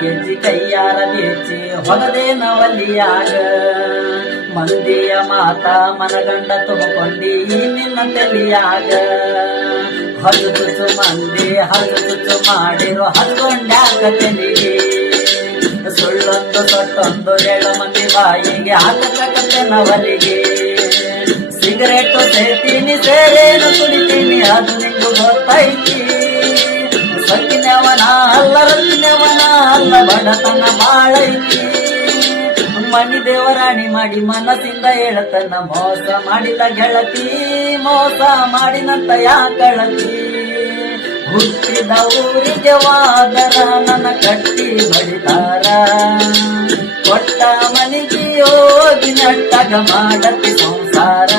ಗೆಜ್ಜಿ ಕೈಯಾರ ಬೇಚಿ ಹೊಗದೇನವಲ್ಲಿಯಾಗ ಮಂದಿಯ ಮಾತ ಮನಗಂಡ ತುಂಬಿಕೊಂಡಿ ನಿನ್ನ ತಲಿಯಾಗ ಹಲ್ಲು ತುಚ್ಚು ಮಂದಿ ಹಲ್ಲು ತುಚ್ಚು ಮಾಡಿರೋ ಹಲ್ಗೊಂಡ್ಯಾಕ ತಲಿಗೆ ಸುಳ್ಳೊಂದು ಸೊಟ್ಟೊಂದು 7 ಮಂದಿ ಬಾಯಿಗೆ ಹಾಕತಕ್ಕನವರಿಗೆ ಸಿಗರೇಟು ಸೇತೀನಿ ಸೇರೇನು ಕುಡಿತೀನಿ ಅದು ನಿಂಗು ಗೊತ್ತೈತಿ ಸಕ್ಕಿನವನ ಅಲ್ಲ ರಕ್ಕಿನವನ ಅಲ್ಲ ಬಡತನ ಬಾಳೈತಿ ಮಣಿ ದೇವರಾಣಿ ಮಾಡಿ ಮನಸ್ಸಿಂದ ಹೇಳತನ ಮೋಸ ಮಾಡಿದ ಗೆಳತಿ ಮೋಸ ಮಾಡಿನಂತ ಯಾಕಳತಿ ಹುಟ್ಟಿದ ಊರಿಗೆ ವಾದರ ನನ್ನ ಕಟ್ಟಿ ಬಡಿತಾರ ಕೊಟ್ಟ ಮನಿಗೆ ಹೋಗಿ ನಟ್ಟಗ ಮಾಡತಿ ಸಂಸಾರ